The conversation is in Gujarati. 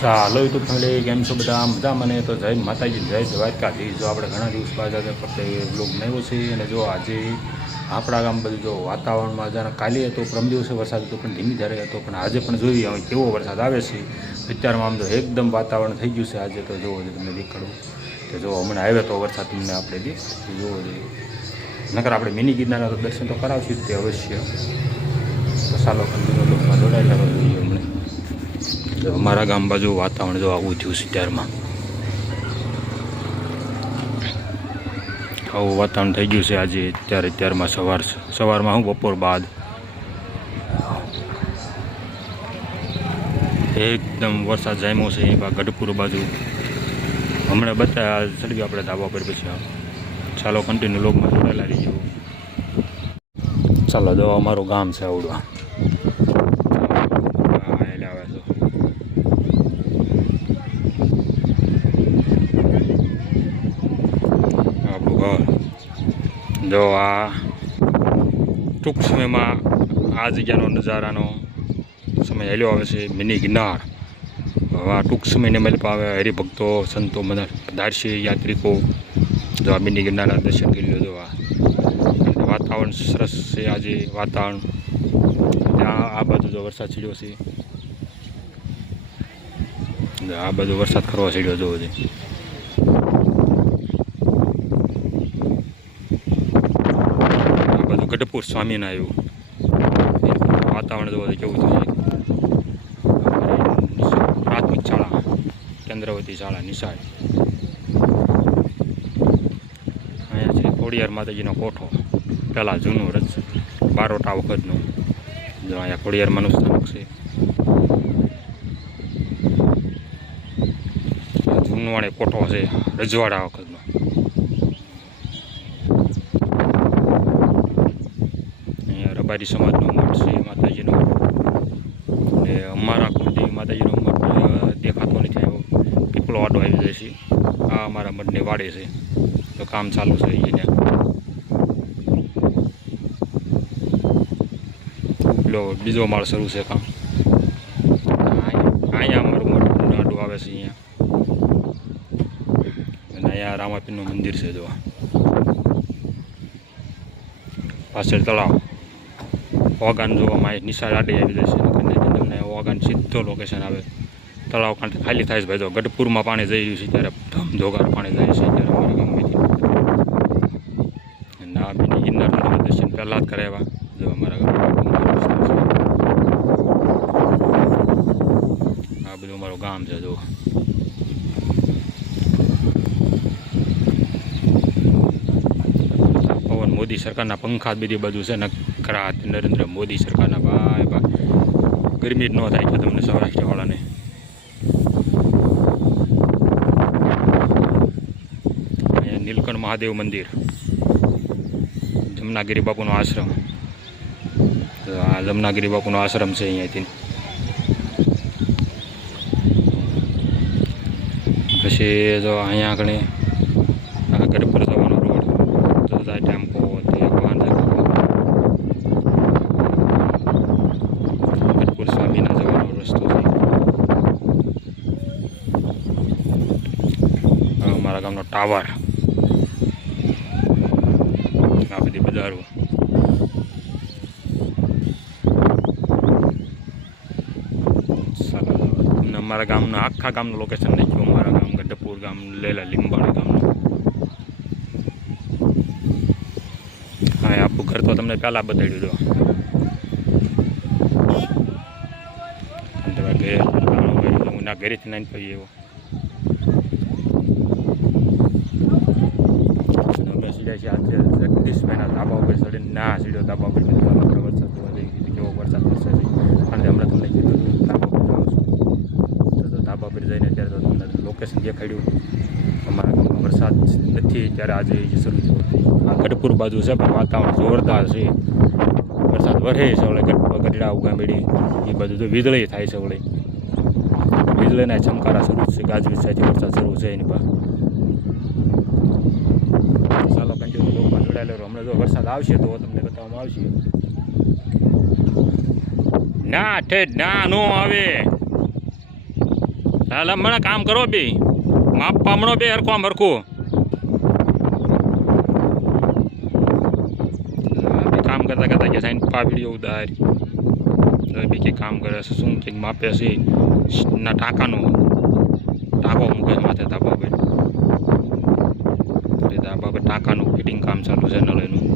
ચાલો યુટ્યુબ ફેમિલી કેમ છો બધા મજા મને તો જય માતાજી જય દ્વારકાધીશ. જો આપણે ઘણા દિવસ બાદ આપણે બ્લોગ બનાવ્યો છે અને જો આજે આપણા ગામ બધું જો વાતાવરણમાં જાણે કાલે હતો પરમ દિવસે વરસાદ હતો પણ ધીમી ધારે હતો, પણ આજે પણ જોઈએ હવે કેવો વરસાદ આવે છે. અત્યારમાં આમ તો એકદમ વાતાવરણ થઈ ગયું છે આજે તો જોવો છે તમને દેખાડું કે જો હમણાં આવ્યો તો વરસાદ તમને આપણે જોવો જોઈએ. નકર આપણે મિની ગિરનારના તો દર્શન તો કરાવશું જ તે અવશ્ય. તો ચાલો કન્ટિન્યુ બ્લોગમાં જોડાયેલા જોઈએ. હમણાં અમારા ગામ બાજુ વાતાવરણ જો આવું થયું છે ત્યારમાં આવું વાતાવરણ થઈ ગયું છે આજે ત્યારમાં સવારમાં હું બપોર બાદ એકદમ વરસાદ જામ્યો છે. ગઢપુર બાજુ હમણાં બધા ચડી ગયો આપણે ધાબા પર પછી. ચાલો કન્ટિન્યુ લોગમાં જોડાયેલા રહીજો. ચાલો જો અમારું ગામ છે આવડવા જો આ ટૂંક સમયમાં આ જગ્યાનો નજારાનો સમય હેલ્યો આવે છે મિની ગિરનાર. હવે આ ટૂંક સમયને મળી આવે હરિભક્તો સંતો બધા પધારશે યાત્રિકો. જો આ મિની ગિરનારના દર્શન કરી લો. જો આ વાતાવરણ સરસ છે આજે વાતાવરણ. ત્યાં આ બાજુ જો વરસાદ છીડ્યો છે, આ બાજુ વરસાદ કરવા છીડ્યો જોવો છે. ગઢપુર સ્વામીને આવ્યું વાતાવરણ જોવા કેવું થયું. પ્રાથમિક શાળા કેન્દ્રવતી શાળા નિશાળ. અહીંયા છે ખોડિયાર માતાજીનો કોઠો, પહેલાં જૂનું બારોટા વખતનો. જો અહીંયા ખોડિયારમાંનું સ્થાનક છે. જૂનવાણે કોઠો છે રજવાડા વખતનો. રબારી સમાજનો મઠ છે માતાજીનો. અને અમારા કુળદેવી માતાજીનો મઠ દેખાતો નથી આવ્યો, પીપળો આડો આવી જાય છે. આ અમારા મઠની વાડે છે તો કામ ચાલુ છે એને. પેલો બીજો માળ શરૂ છે કામ. અહીંયા અમારું મઠ આડું આવે છે અહીંયા. અને અહીંયા રામાપીરનું મંદિર છે. જો પાછળ તળાવ. ઓગાન જોવામાં નિશાળ આડી આવી જશે. તમને ઓગાન સીધો લોકેશન આવે. તળાવ ખાલી થાય છે ભાઈ. જો ગઢપુરમાં પાણી જઈ રહ્યું છે ત્યારે ધોધોગાર પાણી જાય છે ત્યારે અમારા ગામમાંથી. અને આ મિની ગિરનારના દર્શન પહેલાં જ કરાવ્યા. જો અમારા ગામમાં આ બધું અમારું ગામ છે. જો પવન મોદી સરકારના પંખા બધી બાજુ છે. નકરા નરેન્દ્ર મોદી સરકારના ભાઈ ગરમી જ ન થાય કે તમને સૌરાષ્ટ્રવાળાને. અહીંયા નીલકંઠ મહાદેવ મંદિર, જમનાગીરી બાપુનો આશ્રમ. આ જમનાગીરી બાપુનો આશ્રમ છે અહીંયાથી. પછી જો અહીંયા આગળ આ ગઢપુર જવાનો રોડ તો જાય ટેમ્પો સ્વામીના જવાનો રસ્તો છે. અમારા ગામનો ટાવર. આ બધી બજારો. તમને અમારા ગામનું આખા ગામનું લોકેશન નાખ્યું. અમારા ગામ ગઢપુર ગામ, લેલા લીંબાણા ગામનું. હા આખું ઘર તો તમને પહેલાં બતાડ્યું. જો ના ઘરેથી નાની પડી એવો. અમે સીડ્યા છીએ આજે જગદીશભાઈના ધાબા ઉપર ચડીને ના સીડ્યો ધાબા ઉપર. આપણે વરસાદ જોવા જઈએ કેવો વરસાદ વરસે છે. અને હમણાં તમને કીધું ધાબા પર જાઓ છો તો ધાબા પર જઈને ત્યારે તો તમને લોકેશન દેખાડ્યું. અમારા ગામમાં વરસાદ નથી ત્યારે આજે શરૂ થયો. આ ગઢપુર બાજુ છે પણ વાતાવરણ જોરદાર છે. વરસાદ વરસે છે. વળે ગઢડા ઉગામેડી એ બાજુ તો વીજળી થાય છે. વળે વીજળીના ચમકારા શરૂ છે. ગાજવીજ સાથે વરસાદ શરૂ છે એની પાસે. ચાલો કન્ટિન્યુ લોકમાં જોડાયેલો. હમણાં જો વરસાદ આવશે તો તમને બતાવવામાં આવશે. ના ઠેઠ ના નો આવે. હાલ હમણાં કામ કરો બે માપ પામણો બે હરખો આમ હરખું કામ કરતા કરતા કે સાઈન પાવડીઓ ઉદારી બી કે કામ કરે છે શું કે માપે છે ના ટાંકાનો ટાંકો મૂકે માથે ધાબા પર ટાંકાનું ફિટિંગ કામ ચાલુ છે નળ એનું